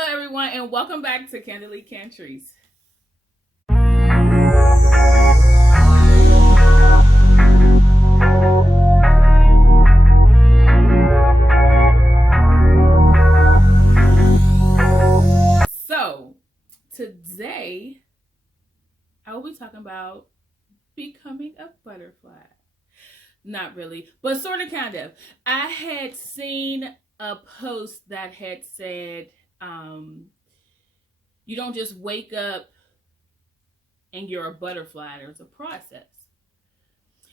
Hello everyone and welcome back to Candidly Cantrice. So today I will be talking about becoming a butterfly. Not really, but sort of kind of. I had seen a post that had said, you don't just wake up and you're a butterfly. There's a process.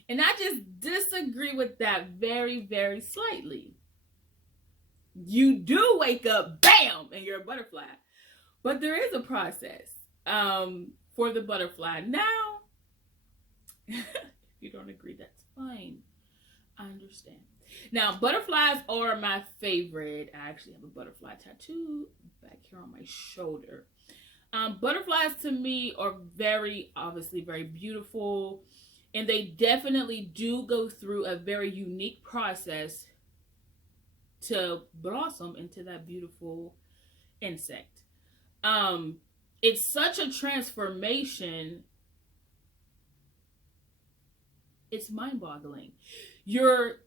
And I just disagree with that very, very slightly. You do wake up, bam, and you're a butterfly. But there is a process for the butterfly. Now, if you don't agree, that's fine. I understand. Now, butterflies are my favorite. I actually have a butterfly tattoo back here on my shoulder. Butterflies to me are obviously very beautiful, and they definitely do go through a very unique process to blossom into that beautiful insect. It's such a transformation. It's mind-boggling. You're,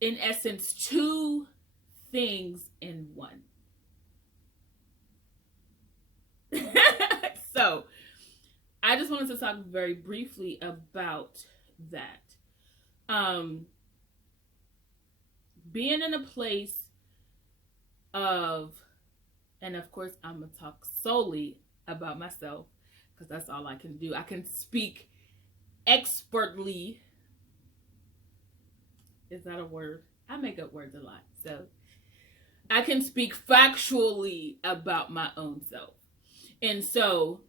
in essence, two things in one. So, I just wanted to talk very briefly about that. Being in a place of, and of course, I'm going to talk solely about myself because that's all I can do. I can speak expertly. Is that a word? I make up words a lot. So I can speak factually about my own self. And so,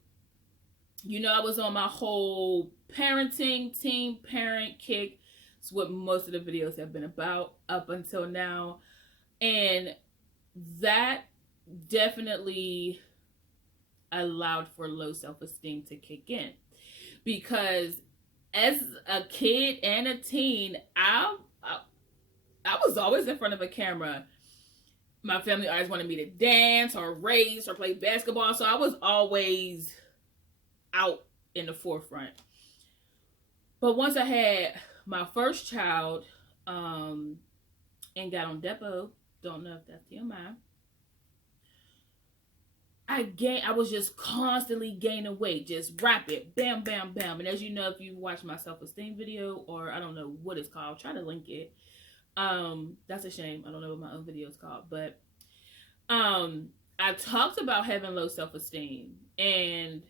I was on my whole parenting, teen parent kick. It's what most of the videos have been about up until now. And that definitely allowed for low self-esteem to kick in. Because as a kid and a teen, I was always in front of a camera. My family always wanted me to dance or race or play basketball. So I was always out in the forefront. But once I had my first child and got on Depo, don't know if that's TMI, I was just constantly gaining weight, just rapid, bam, bam, bam. And as you know, if you watch my self-esteem video, or I don't know what it's called, try to link it. That's a shame. I don't know what my own video is called, but I talked about having low self-esteem, and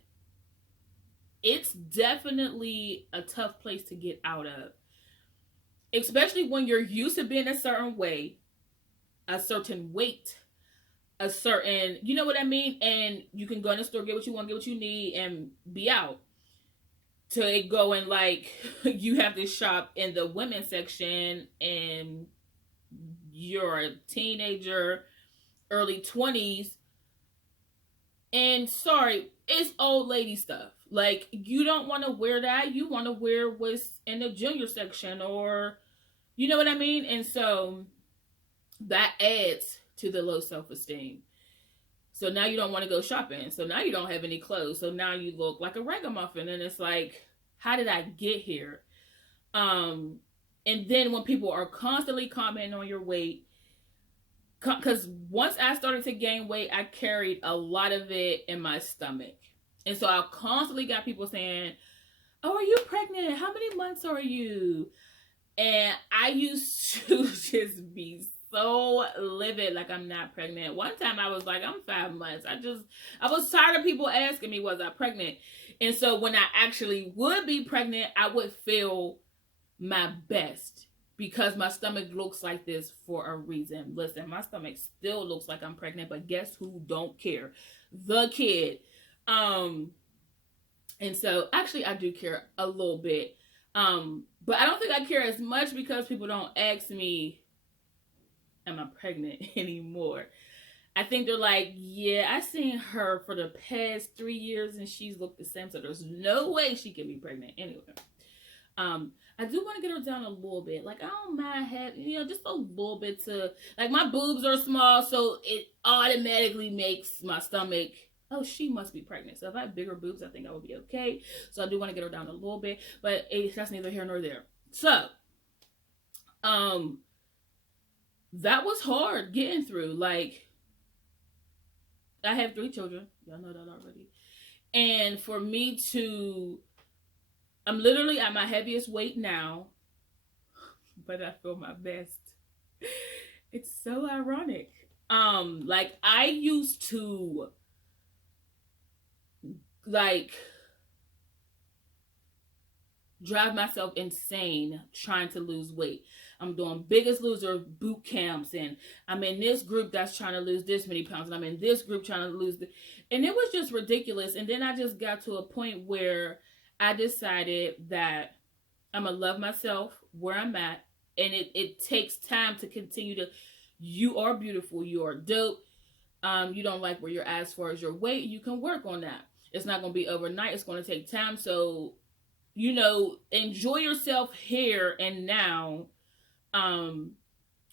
it's definitely a tough place to get out of, especially when you're used to being a certain way, a certain weight, a certain, you know what I mean? And you can go in the store, get what you want, get what you need, and be out. To it going like you have to shop in the women's section and you're a teenager, early 20s, and sorry, it's old lady stuff. Like, you don't want to wear that. You want to wear what's in the junior section, or you know what I mean? And so that adds to the low self-esteem. So now you don't want to go shopping. So now you don't have any clothes. So now you look like a ragamuffin. And it's like, how did I get here? And then when people are constantly commenting on your weight, because once I started to gain weight, I carried a lot of it in my stomach. And so I constantly got people saying, oh, are you pregnant? How many months are you? And I used to just be so livid, like I'm not pregnant. One time I was like, I'm 5 months. I was tired of people asking me, was I pregnant? And so when I actually would be pregnant, I would feel my best because my stomach looks like this for a reason. Listen, my stomach still looks like I'm pregnant, but guess who don't care? The kid. And so actually I do care a little bit. But I don't think I care as much because people don't ask me, am I pregnant anymore? I think they're like, yeah, I seen her for the past 3 years and she's looked the same, so there's no way she can be pregnant anyway. I do want to get her down a little bit. Like, I don't mind having, just a little bit to, like, my boobs are small, so it automatically makes my stomach, oh, she must be pregnant. So if I have bigger boobs, I think I would be okay. So I do want to get her down a little bit, but that's neither here nor there. So, that was hard getting through. Like, I have 3 children. Y'all know that already. And for me to, I'm literally at my heaviest weight now, but I feel my best. It's so ironic. Like, I used to, like, drive myself insane trying to lose weight. I'm doing Biggest Loser boot camps, and I'm in this group that's trying to lose this many pounds, and I'm in this group trying to lose and it was just ridiculous. And then I just got to a point where I decided that I'm gonna love myself where I'm at, and it takes time to continue to, you are beautiful, you are dope. You don't like where you're at as far as your weight, you can work on that. It's not gonna be overnight, it's gonna take time. So, enjoy yourself here and now,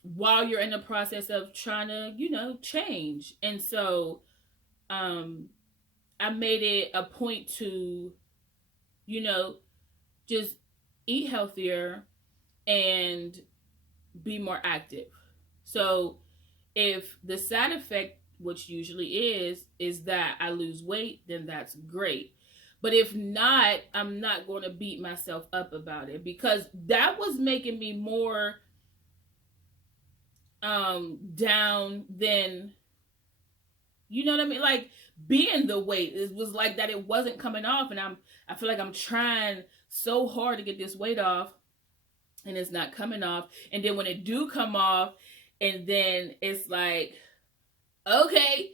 while you're in the process of trying to, change. And so, I made it a point to, just eat healthier and be more active. So if the side effect, which usually is that I lose weight, then that's great. But if not, I'm not going to beat myself up about it, because that was making me more down than, you know what I mean? Like, being the weight, it was like that it wasn't coming off, and I feel like I'm trying so hard to get this weight off, and it's not coming off. And then when it do come off, and then it's like, okay,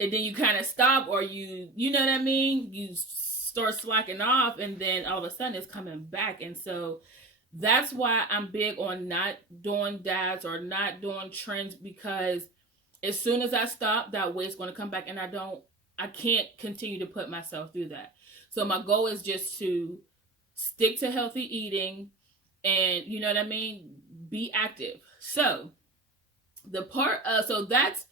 and then you kind of stop, or you know what I mean? You start slacking off, and then all of a sudden it's coming back. And so that's why I'm big on not doing diets or not doing trends, because as soon as I stop, that weight's going to come back, and I can't continue to put myself through that. So my goal is just to stick to healthy eating and, you know what I mean, be active. So so that's,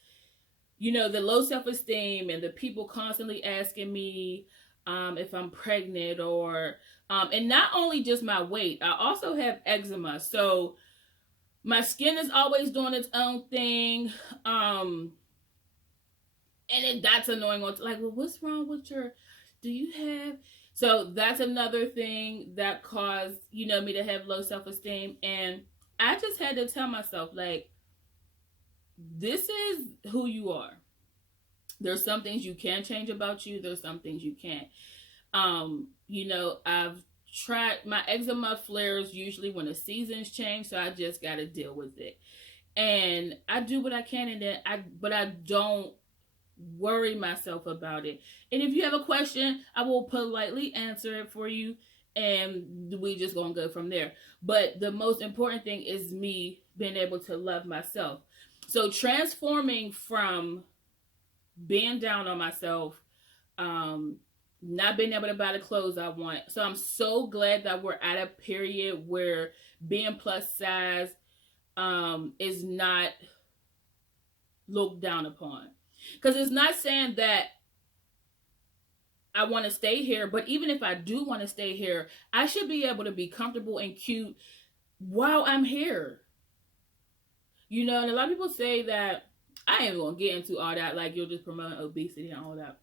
the low self-esteem and the people constantly asking me if I'm pregnant, or, and not only just my weight, I also have eczema. So my skin is always doing its own thing. And that's annoying. Like, well, what's wrong with do you have? So that's another thing that caused, me to have low self-esteem. And I just had to tell myself, like, this is who you are. There's some things you can change about you. There's some things you can't. I've tried, my eczema flares usually when the seasons change, so I just got to deal with it. And I do what I can, but I don't worry myself about it. And if you have a question, I will politely answer it for you, and we just gonna go from there. But the most important thing is me being able to love myself. So transforming from being down on myself, not being able to buy the clothes I want. So I'm so glad that we're at a period where being plus size is not looked down upon. Because it's not saying that I want to stay here, but even if I do want to stay here, I should be able to be comfortable and cute while I'm here. And a lot of people say that, I ain't going to get into all that, like, you're just promoting obesity and all that.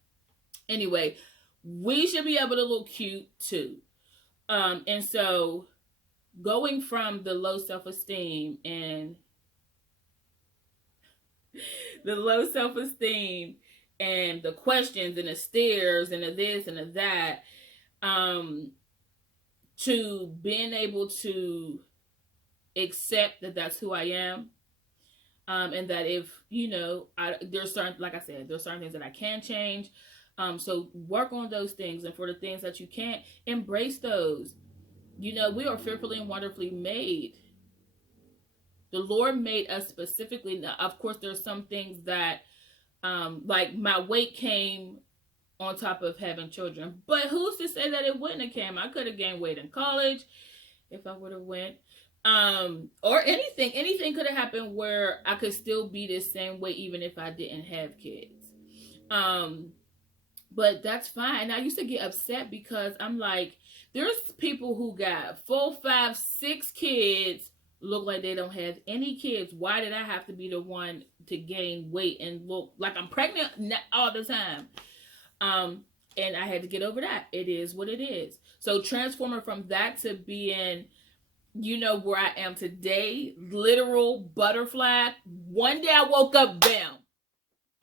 Anyway, we should be able to look cute too. And so going from the low self-esteem and the questions and the stares and the this and the that, to being able to accept that that's who I am. And that if, there's certain, like I said, there's certain things that I can change. So work on those things. And for the things that you can't, embrace those. We are fearfully and wonderfully made. The Lord made us specifically. Now, of course, there's some things that, like my weight came on top of having children. But who's to say that it wouldn't have came? I could have gained weight in college if I would have went. Or anything could have happened where I could still be the same way even if I didn't have kids. But that's fine. And I used to get upset because I'm like, there's people who got 4, 5, 6 kids, look like they don't have any kids. Why did I have to be the one to gain weight and look like I'm pregnant all the time? And I had to get over that. It is what it is. So transforming from that to being, where I am today, literal butterfly. One day I woke up, bam,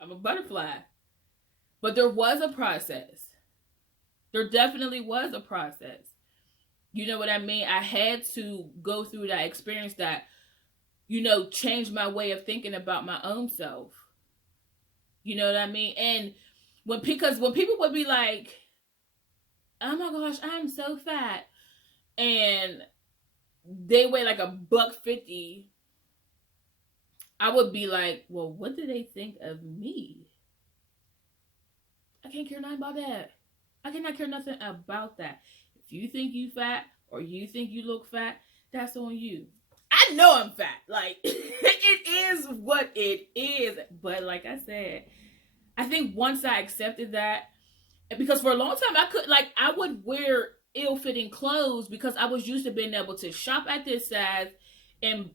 I'm a butterfly. But there was a process. There definitely was a process. You know what I mean? I had to go through that experience that, changed my way of thinking about my own self. You know what I mean? And because when people would be like, oh my gosh, I'm so fat, and they weigh like $150, I would be like, well, what do they think of me? I can't care nothing about that. I cannot care nothing about that. If you think you fat or you think you look fat, that's on you. I know I'm fat. Like, it is what it is. But like I said, I think once I accepted that, because for a long time I would wear ill-fitting clothes because I was used to being able to shop at this size and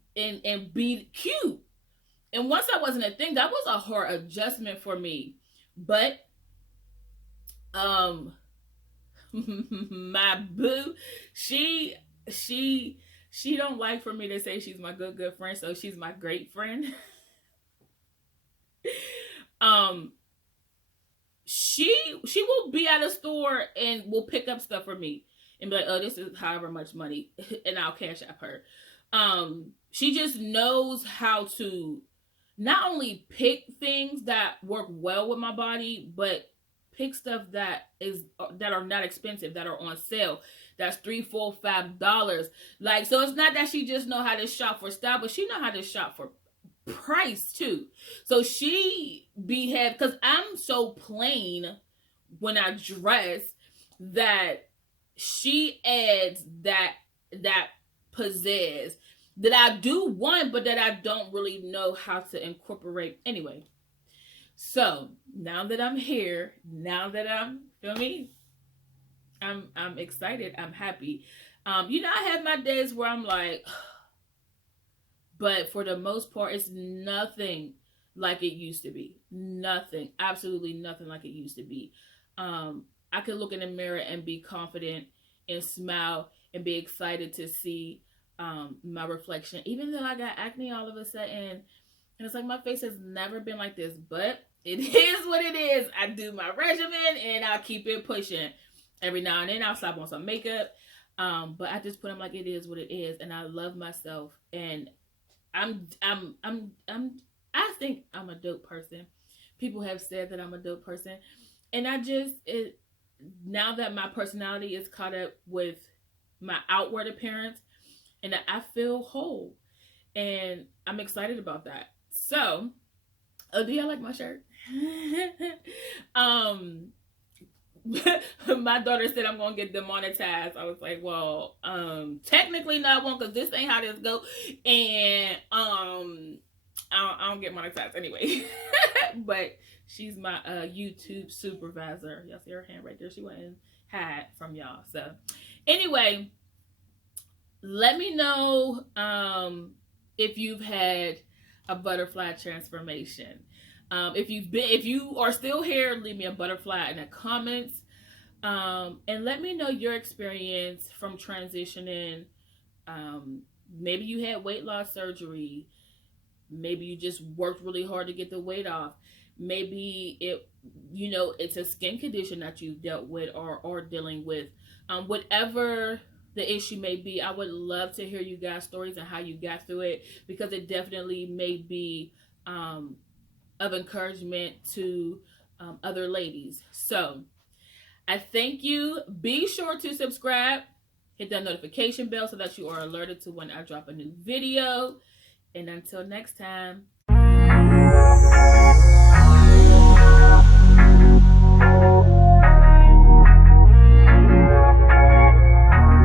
be cute. And once that wasn't a thing, that was a hard adjustment for me. But my boo, she don't like for me to say she's my good friend, so she's my great friend. She will be at a store and will pick up stuff for me and be like, oh, this is however much money, and I'll cash app her. She just knows how to not only pick things that work well with my body, but pick stuff that are not expensive, that are on sale. That's $3, $4, $5. Like, so it's not that she just know how to shop for style, but she know how to shop for price too. So she because I'm so plain when I dress that she adds that pizzazz that I do want, but that I don't really know how to incorporate anyway. So now that I'm here, now that I'm excited, I'm happy. I have my days where I'm like, but for the most part, it's nothing like it used to be. Nothing, absolutely nothing like it used to be. I could look in the mirror and be confident and smile and be excited to see my reflection, even though I got acne all of a sudden. And it's like my face has never been like this, but it is what it is. I do my regimen and I'll keep it pushing. Every now and then I'll slap on some makeup. But I just put them like it is what it is. And I love myself. And I think I'm a dope person. People have said that I'm a dope person. And now that my personality is caught up with my outward appearance, and I feel whole. And I'm excited about that. So, do y'all like my shirt? My daughter said I'm gonna get demonetized. I was like, well, technically no, I won't, because this ain't how this go. And I don't get monetized anyway. But she's my YouTube supervisor. Y'all see her hand right there? She went and hide from y'all. So anyway, let me know if you've had a butterfly transformation. If you are still here, leave me a butterfly in the comments. And let me know your experience from transitioning. Maybe you had weight loss surgery. Maybe you just worked really hard to get the weight off. Maybe it's a skin condition that you dealt with or are dealing with. Whatever the issue may be, I would love to hear you guys' stories and how you got through it, because it definitely may be of encouragement to other ladies. So I thank you. Be sure to subscribe, hit that notification bell so that you are alerted to when I drop a new video. And until next time.